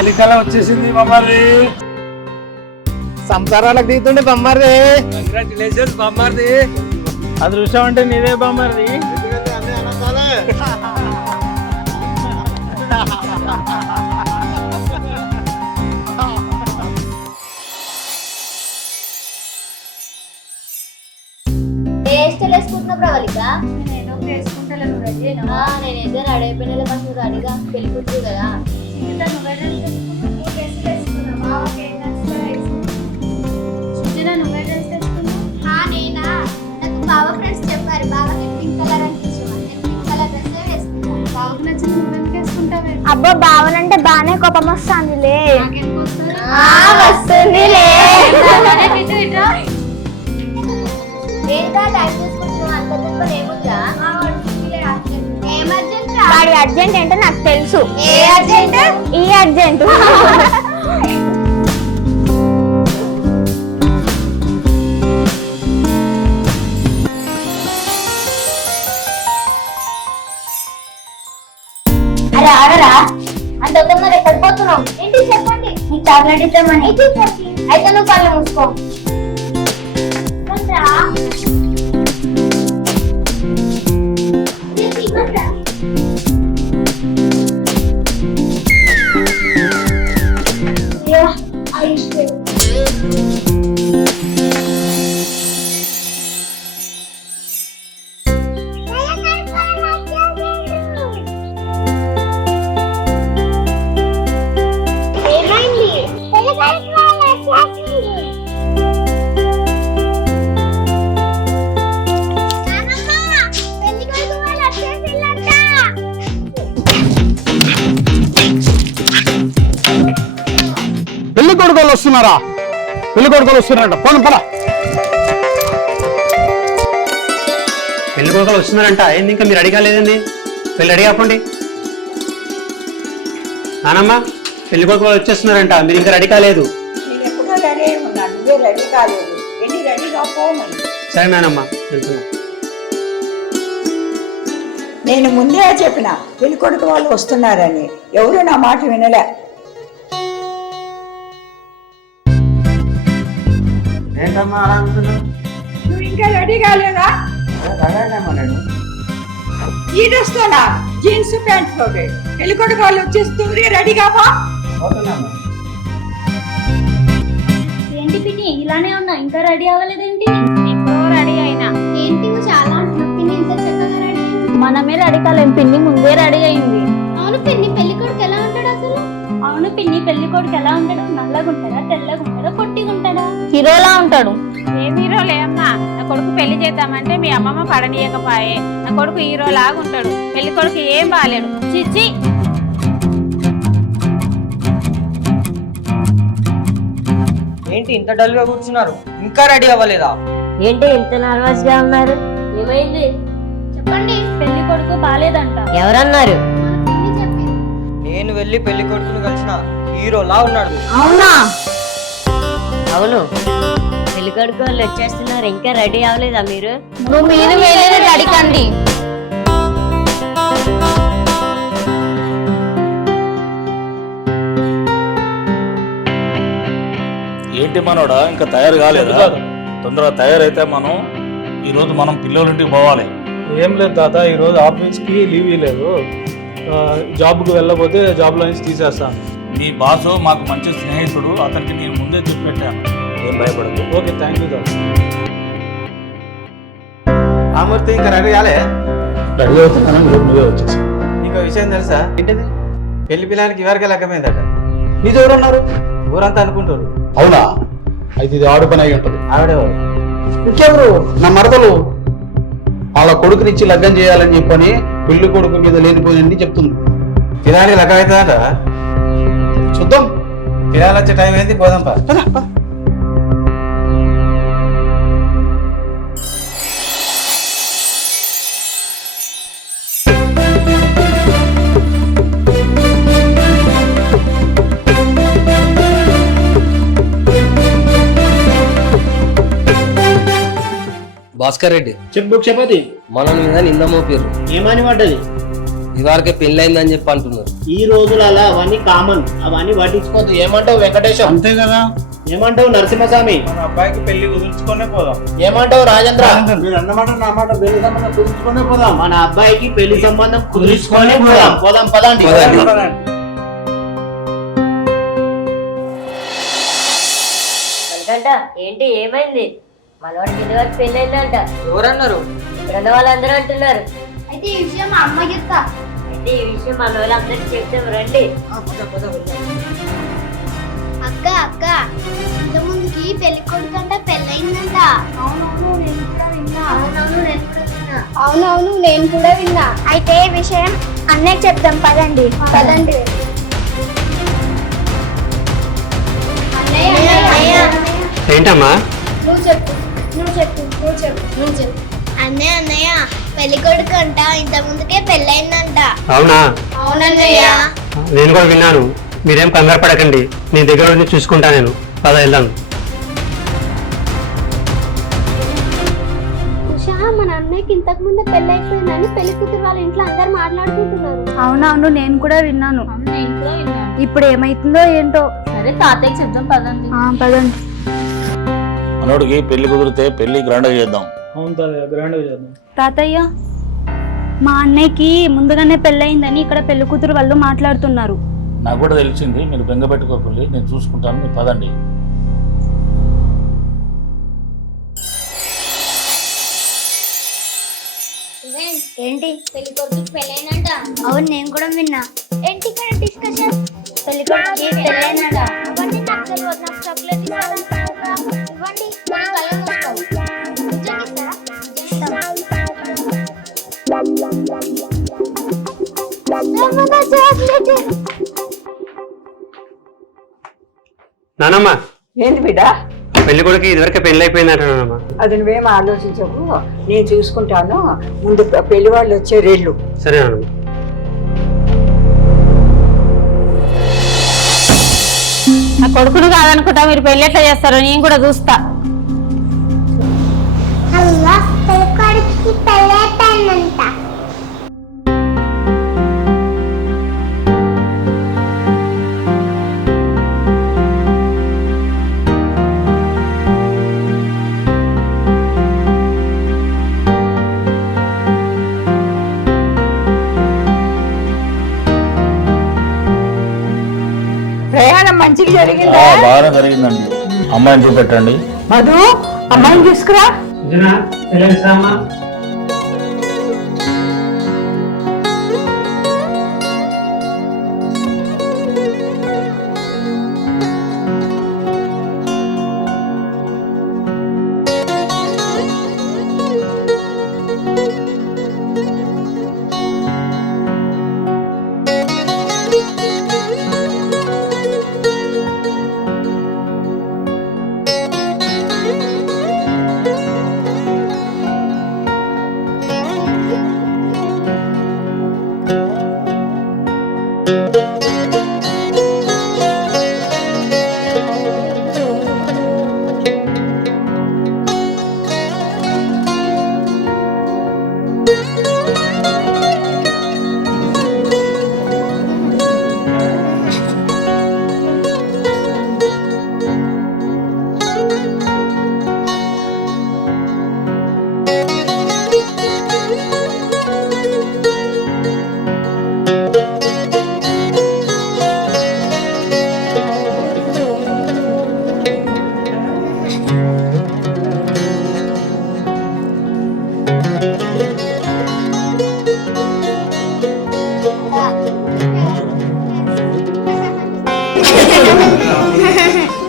ఎన్నికల వచ్చేసింది బామ్మారి. సంసారాలకు దిగుతుండే బామ్మారిది. కంగ్రాచులేషన్స్ బామ్మారిది. అదృష్టం అంటే నీదే బామ్మారిది. నేనైతే రెడీ అయిపోయిన ఫస్ట్ రెడీగా పెళ్లి కూర్చు కదా. నేనా నాకు బావ ఫ్రెండ్స్ చెప్పారు బావకి పింక్ కలర్ అంటే ఇష్టం. పింక్ కలర్ డ్రెస్ వేసుకుంటాను. బావకి నచ్చింది నువ్వెందుకు వేసుకుంటావే? అబ్బా బావలంటే బానే కోపం వస్తుందిలే. వస్తుందిలే. వాడి అర్జెంట్ ఏంటో నాకు తెలుసు. ఏ అర్జెంట్? ఈ అర్జెంట్. అరే ఆగరా అంత తొందర ఎక్కడ పోతున్నావు? ఏంటి చెప్పండి. నీకు చాక్లెట్ ఇద్దామని. అయితే నువ్వు కళ్ళు మూసుకో. పెళ్లి కొడుకోళ్ళు వస్తున్నారా? పెళ్లి కొడుకోళ్ళు వస్తున్నారంట. పోను పద. పెళ్లి కొడుకులు వస్తున్నారంట. ఏంది ఇంకా మీరు రెడీ కాలేదండి? పెళ్లి రెడీ కాకండి. నానమ్మ పెళ్లి కొడుకులు వచ్చేస్తున్నారంట. మీరు ఇంకా రెడీ కాలేదు. సరే నానమ్మ వెళ్తున్నా. నేను ముందే చెప్పిన పెళ్లి కొడుకు వాళ్ళు వస్తున్నారని. ఎవరు నా మాట వినలే. ఏంటమ్మా అలా అంటున్నావు? నువ్వు ఇంకా రెడీ కాలేదా? నేను ఈ డ్రెస్ తోనా? జీన్స్ ప్యాంట్ తోటి పెళ్లి కొడుకు వాళ్ళు వచ్చేస్తుంది. రెడీ కావా? పోతున్నామ్మా. ఏంటి పిన్ని ఇలానే ఉన్నా ఇంకా రెడీ అవ్వలేదేంటి? ఎప్పుడో రెడీ అయినా. ఏంటి నువ్వు చాలా అంటున్నావు పిన్ని ఇంత చక్కగా రెడీ అయింది. మనమే రెడీ కాలేం పిన్ని ముందే రెడీ అయింది. అవును పిన్ని పెళ్లి కొడుకు ఎలా ఉంటాడు అసలు? అవును పిన్ని పెళ్లి కొడుకు ఎలా ఉంటాడు? నల్లగా ఉంటాడా, తెల్లగా ఉంటాడా, పొట్టిగా ఉంటాడా? హీరోలా ఉంటాడు. ఏం హీరోలే అమ్మా. నా కొడుకు పెళ్లి చేద్దామంటే మీ అమ్మమ్మ పడనీయకపాయే. నా కొడుకు హీరో లాగా ఉంటాడు. పెళ్లి కొడుకు ఏం బాలేడు. చిచ్చి. ఏంటి ఇంత డల్ గా కూర్చున్నారు? ఇంకా రెడీ అవ్వలేదా? ఏంటి ఇంత నర్వస్ గా ఉన్నారు? ఏమైంది చెప్పండి. పెళ్లి కొడుకు బాలేదంట. ఎవరన్నారు? నేను వెళ్ళి పెళ్లి కొడుకుని కలిసిన హీరోలా ఉన్నాడు. అవునా? అవును. పెళ్లి కొడుకు వాళ్ళు వచ్చేస్తున్నారు. ఇంకా రెడీ అవ్వలేదా మీరు? మీరు రెడీ కండి. ఏంటి మనోడా ఇంకా తయారు కాలేదా? తొందరగా తయారైతే ఈరోజు మనం పిల్లలింటికి పోవాలి. ఏం లేదు తాత, ఈరోజు ఆఫీస్కి లీవ్ ఇవ్వలేదు. జాబ్కి వెళ్ళకపోతే జాబ్లో నుంచి తీసేస్తాను. మీ బాసు మాకు మంచి స్నేహితుడు. అతనికి నేను ముందే చెప్పి పెట్టాను. ఏం భయపడదు. ఓకే థ్యాంక్ యూ తాత. ఆమూర్తి ఇంకా రెడీ కాలే? రెడీ అవుతున్నాను, నువ్వే వచ్చేసి. నీకు విషయం తెలుసా? ఏంటిది? పెళ్లి పిల్లలకి ఎవరికి లెక్కమైందట. నీతో ఎవరున్నారు? ఊరంతా అనుకుంటారు. అవునా? అయితే ఇది ఆడు పని అయి ఉంటుంది. ఆవిడెవరు? ఇంకెవరు? నా మరదలు. వాళ్ళ కొడుకునిచ్చి లగ్గం చేయాలని చెప్పని పెళ్లి కొడుకు మీద లేనిపోయింది చెప్తుంది. పిల్లలకి లెక్క అవుతుందట. చూద్దాం. పిల్లలు వచ్చే టైం ఏంది? పోదాం పా. భాస్కర్ రెడ్డి చెప్పు చపాతి. మన మీద నింద మోపారు. ఏమని పడ్డది? ఇదివరకే పెళ్ళైందని చెప్పి అంటున్నారు. ఈ రోజులలో అవన్నీ కామన్, అవన్నీ పట్టించుకోవద్దు. ఏమంటావు వెంకటేశం? అంతే కదా. ఏమంటావు నరసింహస్వామి? మన అబ్బాయికి పెళ్లి కుదుర్చుకునే పోదాం. ఏమంటావు రాజేంద్ర? మీరు అన్నమాట నా మాట పెళ్లి సంబంధం కుదుర్చుకునే పోదాం. మన అబ్బాయికి పెళ్లి సంబంధం కుదుర్చుకొని పోదాం. పోదాం పదండి. ఎందుకంట ఏంటి ఏమైంది? మనవాడికి ఇదివరకు పెళ్ళైందంట. ఎవరన్నారు? ఇక్కడ ఉన్న వాళ్ళందరూ అంటున్నారు. అయితే ఈ విషయం మా అమ్మ చెప్తా. అయితే ఈ విషయం మన వాళ్ళందరికీ చెప్తాం రండి. అక్క అక్క ఇంత ముందుకి పెళ్లి కొడుకంట పెళ్ళయిందంట. అవునవును నేను కూడా విన్నా. అయితే ఈ విషయం అన్నయ్య చెప్దాం పదండి. ఏంటమ్మా? నువ్వు చెప్పు. అన్నయ్య పెళ్లి కొడుకు అంట ఇంత ముందుకే పెళ్ళయిందంట. అవునా? అవునన్నయ్య. నేను కూడా విన్నాను. మీరేం కంగారు పడకండి, నీ దగ్గర ఉండి చూసుకుంటా నేను. పద వెళ్దాం. ఉషా మన అన్నయ్యకి ఇంతకు ముందే పెళ్లి అయిపోయిందని పెళ్లి కూతురు వాళ్ళ ఇంట్లో అందరు మాట్లాడుకుంటున్నారు. అవునవును నేను కూడా విన్నాను. ఇప్పుడు ఏమైతుందో ఏంటో. సరే తాతయ్యకి చెప్దాం పదండి. పదండి. మనోడికి పెళ్లి కుదిరితే పెళ్లి గ్రాండ్ గా చేద్దాం. తాతయ్య మా అన్నయ్యకి ముందుగానే పెళ్ళయిందని ఇక్కడ పెళ్లి కూతురు వాళ్ళు మాట్లాడుతున్నారు. నాకు కూడా తెలిసింది. మీరు బెంగ పెట్టుకోకండి, నేను చూసుకుంటాను. మీరు పదండి. ఏంటి పెళ్లి కొడుకు పెళ్ళైనంట? అవును నేను కూడా విన్నా. ఏంటి ఇక్కడ డిస్కషన్? పెళ్లి కొడుకు పెళ్ళైనంట. ఇవ్వండి నాకు తెలియదు. నాకు చాక్లెట్ ఇవ్వండి. నానమ్మ, ఏంటి బిడ్డ? పెళ్లి కొడుకు ఇదివరకే పెళ్లి అయిపోయిందంట నానమ్మ. అది నువ్వేం ఆలోచించకు, నేను చూసుకుంటాను. ముందు పెళ్లి వాళ్ళు వచ్చే రేళ్ళు. సరే నానమ్మ. నా కొడుకును కాదనుకుంటా మీరు పెళ్లి ఎట్లా చేస్తారో నేను కూడా చూస్తా. ప్రయాణం మంచిగా జరిగిందా? బాగా జరిగిందండి. అమ్మాయిని చూపెట్టండి. మధు అమ్మాయిని తీసుకురా.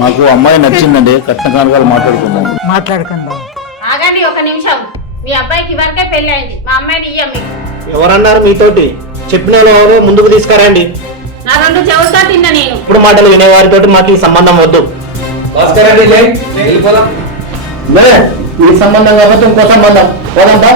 మాకు అమ్మాయి నచ్చిందండి. కట్న కానుకలు మాట్లాడుకుందాం. ఆగండి ఒక నిమిషం. మీ అబ్బాయికి ఇవరకే పెళ్లి అయింది. మా అమ్మాయిని ఇయ్యం మీకు. ఎవరన్నారు మీతోటి? చెప్పిన వాళ్ళు ముందుకు తీసుకురండి. నా రెండు చెవులతో తిన్నా నేను. ఇప్పుడు మాటలు వినేవారితోటి మాకు ఈ సంబంధం వద్దు. ఈ సంబంధం కాబట్టి ఇంకో సంబంధం పోదంతా.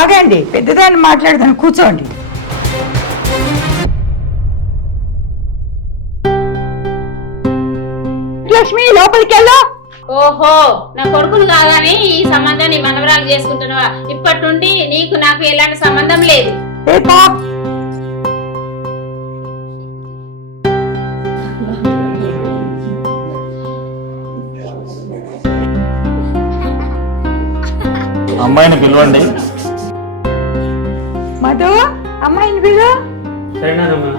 ఆగండి, పెద్దదాన్ని మాట్లాడదాను, కూర్చోండి. లోపలికెళ్ళు. ఓహో, నా కొడుకును కాగానే ఈ సంబంధాన్ని మనవరాలు చేసుకుంటున్నావా? ఇప్పటి నుండి నీకు నాకు ఎలాంటి సంబంధం లేదు. ఏ పా. అమ్మాయిని పిలవండి. మధు, అమ్మాయిని పిలు. సరేనానమ్మా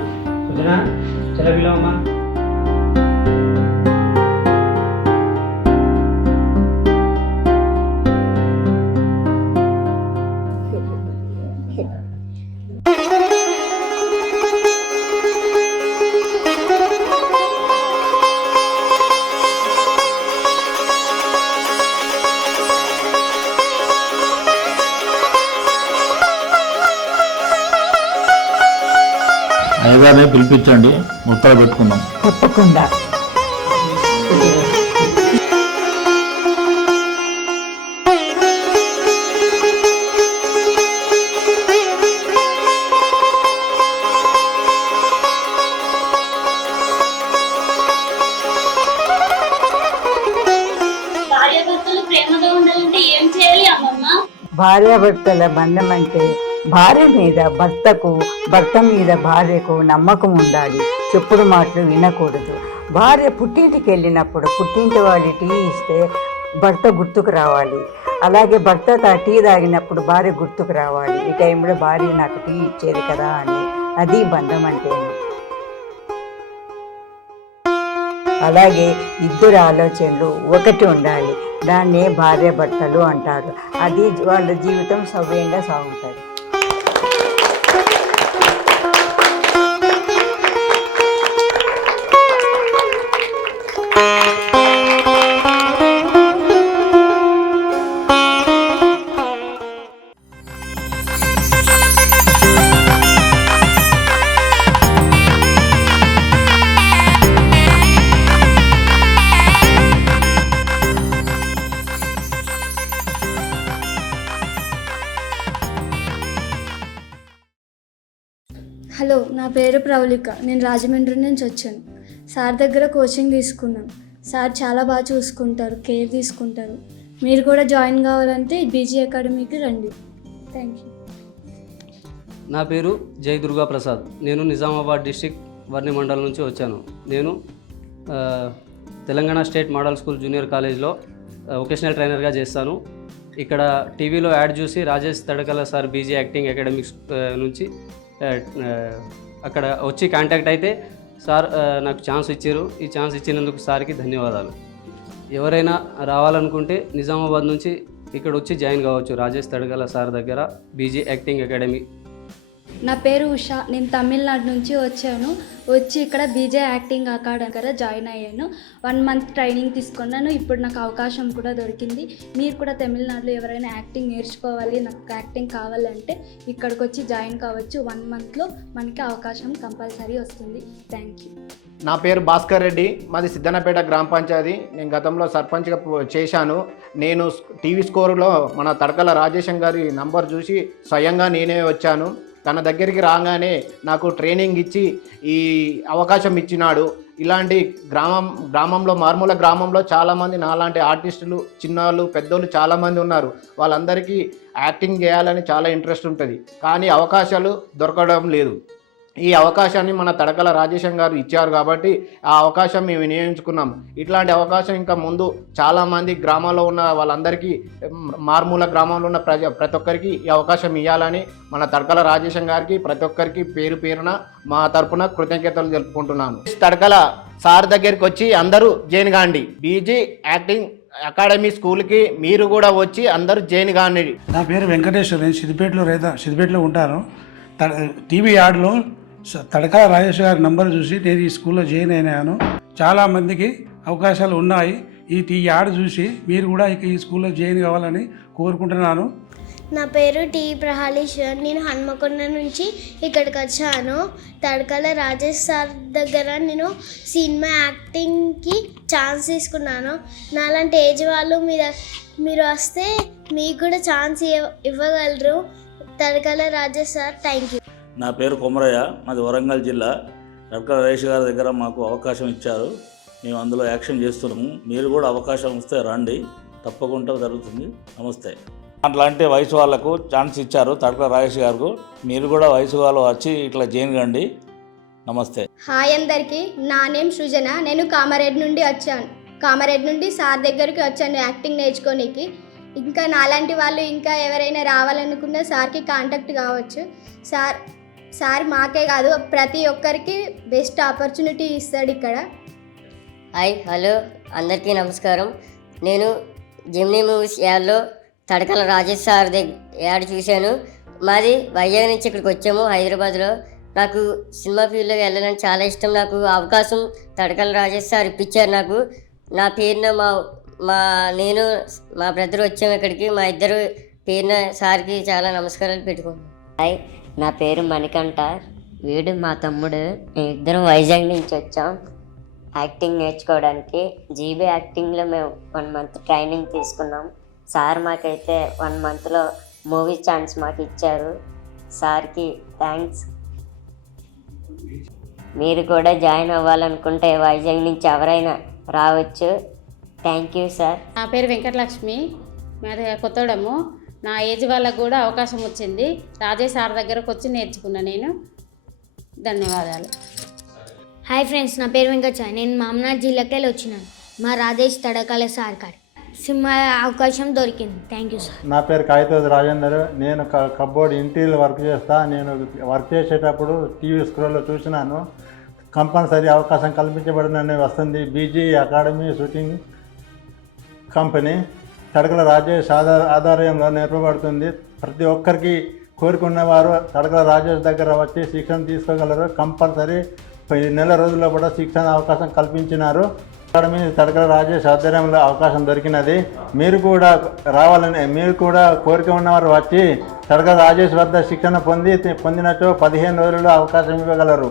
సుజనా చాలా పిలవమ్మా. అయ్యగారిని పిలిపించండి, ముత్తాలు పెట్టుకుందాం. తప్పకుండా. భార్యాభర్తలు ప్రేమగా ఉండాలంటే ఏం చేయాలి అమ్మమ్మ? భార్యాభర్తల బంధం అంటే భార్య మీద భర్తకు, భర్త మీద భార్యకు నమ్మకం ఉండాలి. చెప్పుడు మాటలు వినకూడదు. భార్య పుట్టింటికి వెళ్ళినప్పుడు పుట్టింటి వాళ్ళు టీ ఇస్తే భర్త గుర్తుకు రావాలి. అలాగే భర్త టీ తాగినప్పుడు భార్య గుర్తుకు రావాలి. ఈ టైంలో భార్య నాకు టీ ఇచ్చేది కదా అని. అది బంధం అంటే. అలాగే ఇద్దరు ఆలోచనలు ఒకటి ఉండాలి. దాన్నే భార్యాభర్తలు అంటారు. అది వాళ్ళ జీవితం సవ్యంగా సాగుతుంది. హలో, నా పేరు ప్రవళిక. నేను రాజమండ్రి నుంచి వచ్చాను. సార్ దగ్గర కోచింగ్ తీసుకున్నాను. సార్ చాలా బాగా చూసుకుంటారు, కేర్ తీసుకుంటారు. మీరు కూడా జాయిన్ కావాలంటే బీజీ అకాడమీకి రండి. Thank you. నా పేరు జై దుర్గా ప్రసాద్. నేను నిజామాబాద్ డిస్టిక్ వర్ని మండలం నుంచి వచ్చాను. నేను Telangana state model school junior కాలేజ్లో వొకేషనల్ ట్రైనర్గా చేస్తాను. ఇక్కడ టీవీలో యాడ్ చూసి Rajesh Tadakala sir BG acting academics నుంచి అక్కడ వచ్చి కాంటాక్ట్ అయితే సార్ నాకు ఛాన్స్ ఇచ్చారు. ఈ ఛాన్స్ ఇచ్చినందుకు సార్కి ధన్యవాదాలు. ఎవరైనా రావాలనుకుంటే నిజామాబాద్ నుంచి ఇక్కడ వచ్చి జాయిన్ కావచ్చు రాజేష్ తడకల సార్ దగ్గర బీజీ యాక్టింగ్ అకాడమీ. నా పేరు ఉషా. నేను తమిళనాడు నుంచి వచ్చాను. వచ్చి ఇక్కడ బీజే యాక్టింగ్ అకాడమీ దగ్గర జాయిన్ అయ్యాను. 1 మంత్ ట్రైనింగ్ తీసుకున్నాను. ఇప్పుడు నాకు అవకాశం కూడా దొరికింది. మీరు కూడా తమిళనాడులో ఎవరైనా యాక్టింగ్ నేర్చుకోవాలి, నాకు యాక్టింగ్ కావాలంటే ఇక్కడికి వచ్చి జాయిన్ కావచ్చు. 1 మంత్లో మనకి అవకాశం కంపల్సరీ వస్తుంది. Thank you. నా పేరు భాస్కర్ రెడ్డి. మాది సిద్ధన్నపేట గ్రామ పంచాయతీ. నేను గతంలో సర్పంచ్గా చేశాను. నేను టీవీ స్కోరులో మన తడకల రాజేశం గారి నంబర్ చూసి స్వయంగా నేనే వచ్చాను. తన దగ్గరికి రాగానే నాకు ట్రైనింగ్ ఇచ్చి ఈ అవకాశం ఇచ్చినాడు. ఇలాంటి గ్రామంలో మారుమూల గ్రామంలో చాలామంది నాలాంటి ఆర్టిస్టులు, చిన్నవాళ్ళు, పెద్దోళ్ళు చాలామంది ఉన్నారు. వాళ్ళందరికీ యాక్టింగ్ చేయాలని చాలా ఇంట్రెస్ట్ ఉంటుంది, కానీ అవకాశాలు దొరకడం లేదు. ఈ అవకాశాన్ని మన తడకల రాజేశం గారు ఇచ్చారు కాబట్టి ఆ అవకాశం మేము వినియోగించుకున్నాం. ఇట్లాంటి అవకాశం ఇంకా ముందు చాలామంది గ్రామాల్లో ఉన్న వాళ్ళందరికీ, మారుమూల గ్రామంలో ఉన్న ప్రతి ఒక్కరికి ఈ అవకాశం ఇవ్వాలని మన తడకల రాజేశం గారికి ప్రతి ఒక్కరికి పేరు పేరున మా తరపున కృతజ్ఞతలు తెలుపుకుంటున్నాను. తడకల సార్ దగ్గరికి వచ్చి అందరూ జాయిన్ కాండి. బీజీ యాక్టింగ్ అకాడమీ స్కూల్కి మీరు కూడా వచ్చి అందరూ జాయిన్ కాండి. నా పేరు వెంకటేశ్వర్. నేను సిద్దిపేటలో ఉంటాను. టీవీ యాడ్లో తడకల రాజేష్ గారి నంబర్ చూసి నేను ఈ స్కూల్లో జాయిన్ అయినాను. చాలామందికి అవకాశాలు ఉన్నాయి. ఈ యాడ్ చూసి మీరు కూడా ఈ స్కూల్లో జాయిన్ కావాలని కోరుకుంటున్నాను. నా పేరు టి ప్రహాలీశ్వర్. నేను హన్మకొండ నుంచి ఇక్కడికి వచ్చాను. తడకల రాజేష్ సార్ దగ్గర నేను సినిమా యాక్టింగ్కి ఛాన్స్ తీసుకున్నాను. నాలాంటి ఏజ్ వాళ్ళు మీరు వస్తే మీకు కూడా ఛాన్స్ ఇవ్వగలరు. Tadakala Rajesh sir, thank you. నా పేరు కొమరయ్య. మాది వరంగల్ జిల్లా. తడకల రాజేష్ గారి దగ్గర మాకు అవకాశం ఇచ్చారు. మేము అందులో యాక్షన్ చేస్తున్నాము. మీరు కూడా అవకాశం వస్తే రండి, తప్పకుండా జరుగుతుంది. నమస్తే. అట్లాంటి వయసు వాళ్ళకు ఛాన్స్ ఇచ్చారు తడకల రాజేష్ గారు. మీరు కూడా వయసు వాళ్ళు వచ్చి ఇట్లా జాయిన్ కండి. నమస్తే. హాయ్ అందరికీ, నా నేమ్ సృజన. నేను కామారెడ్డి నుండి వచ్చాను. కామారెడ్డి నుండి సార్ దగ్గరికి వచ్చాను యాక్టింగ్ నేర్చుకోనికి. ఇంకా నాలాంటి వాళ్ళు ఇంకా ఎవరైనా రావాలనుకున్న సార్కి కాంటాక్ట్ కావచ్చు. సార్ మాకే కాదు ప్రతి ఒక్కరికి బెస్ట్ ఆపర్చునిటీ ఇస్తాడు ఇక్కడ. హాయ్, హలో, అందరికీ నమస్కారం. నేను జెమినీ మూవీస్ యాడ్లో తడకల రాజేష్ సార్ యాడ్ చూశాను. మాది వైజాగ్ నుంచి ఇక్కడికి వచ్చాము హైదరాబాద్లో. నాకు సినిమా ఫీల్డ్లోకి వెళ్ళాలని చాలా ఇష్టం. నాకు అవకాశం తడకల రాజేష్ సార్ ఇప్పించారు. నాకు నా పేరున నేను మా బ్రదర్ వచ్చాము ఇక్కడికి. మా ఇద్దరు పేరున సార్కి చాలా నమస్కారాలు పెట్టుకున్నాను. హాయ్, నా పేరు మణికంఠ, వీడు మా తమ్ముడు. మేమిద్దరం వైజాగ్ నుంచి వచ్చాం యాక్టింగ్ నేర్చుకోవడానికి. జీబీ యాక్టింగ్లో మేము 1 month ట్రైనింగ్ తీసుకున్నాం. సార్ మాకైతే 1 monthలో మూవీ ఛాన్స్ మాకు ఇచ్చారు. సార్కి థ్యాంక్స్. మీరు కూడా జాయిన్ అవ్వాలనుకుంటే వైజాగ్ నుంచి ఎవరైనా రావచ్చు. Thank you sir. నా పేరు వెంకటలక్ష్మి, మాది కొత్తడము. నా ఏజ్ వాళ్ళకు కూడా అవకాశం వచ్చింది. రాజేష్ సార్ దగ్గరకు వచ్చి నేర్చుకున్నా నేను. ధన్యవాదాలు. హాయ్ ఫ్రెండ్స్, నా పేరు వెంకట. నేను మామనాథ్ జిల్లాకి వెళ్ళి వచ్చినాను మా రాజేష్ తడకల సార్ కాడ. సినిమా అవకాశం దొరికింది. Thank you sir. నా పేరు కాగితోజు రాజేందర్. నేను కబోర్డ్ ఇంటీరియర్ వర్క్ చేస్తా. నేను వర్క్ చేసేటప్పుడు టీవీ స్క్రోల్లో చూసినాను. కంపల్సరీ అవకాశం కల్పించబడిందని వస్తుంది. BG academy shooting company Tadakala Rajesh ఆధ్వర్యంలో నేర్పబడుతుంది. ప్రతి ఒక్కరికి కోరుకున్నవారు తడకల రాజేష్ దగ్గర వచ్చి శిక్షణ తీసుకోగలరు. కంపల్సరీ 10 నెలల రోజుల్లో కూడా శిక్షణ అవకాశం కల్పించినారు. అకాడమీ తడకల రాజేష్ ఆధ్వర్యంలో అవకాశం దొరికినది. మీరు కూడా రావాలని, మీరు కూడా కోరిక ఉన్నవారు వచ్చి తడకల రాజేష్ వద్ద శిక్షణ పొందినచో 15 రోజుల్లో అవకాశం ఇవ్వగలరు.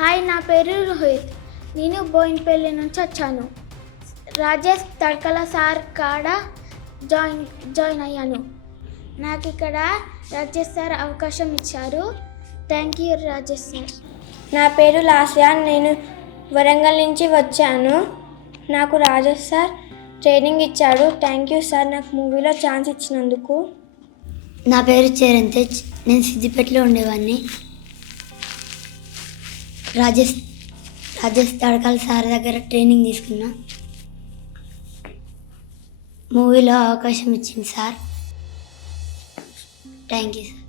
హాయ్, నా పేరు రోహిత్. నేను బోయిన్పల్లి నుంచి వచ్చాను. రాజేష్ తడకల సార్ కాడ జాయిన్ అయ్యాను. నాకు ఇక్కడ రాజేష్ సార్ అవకాశం ఇచ్చారు. Thank you Rajesh sir. నా పేరు లాస్యా. నేను వరంగల్ నుంచి వచ్చాను. నాకు రాజేష్ సార్ ట్రైనింగ్ ఇచ్చాడు. థ్యాంక్ యూ సార్ నాకు మూవీలో ఛాన్స్ ఇచ్చినందుకు. నా పేరు చిరంతేజ్. నేను సిద్దిపేటలో ఉండేవాడిని. రాజేష్ తడకల సార్ దగ్గర ట్రైనింగ్ తీసుకున్నా. మూవీలో అవకాశం ఇచ్చింది సార్. Thank you sir.